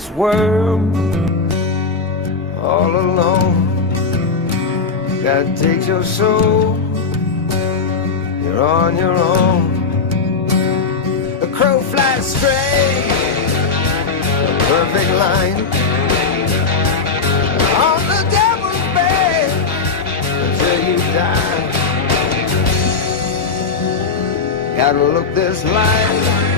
this world all alone. God takes your soul, you're on your own. A crow flies straight, a perfect line, on the devil's bed until you die. Gotta look this life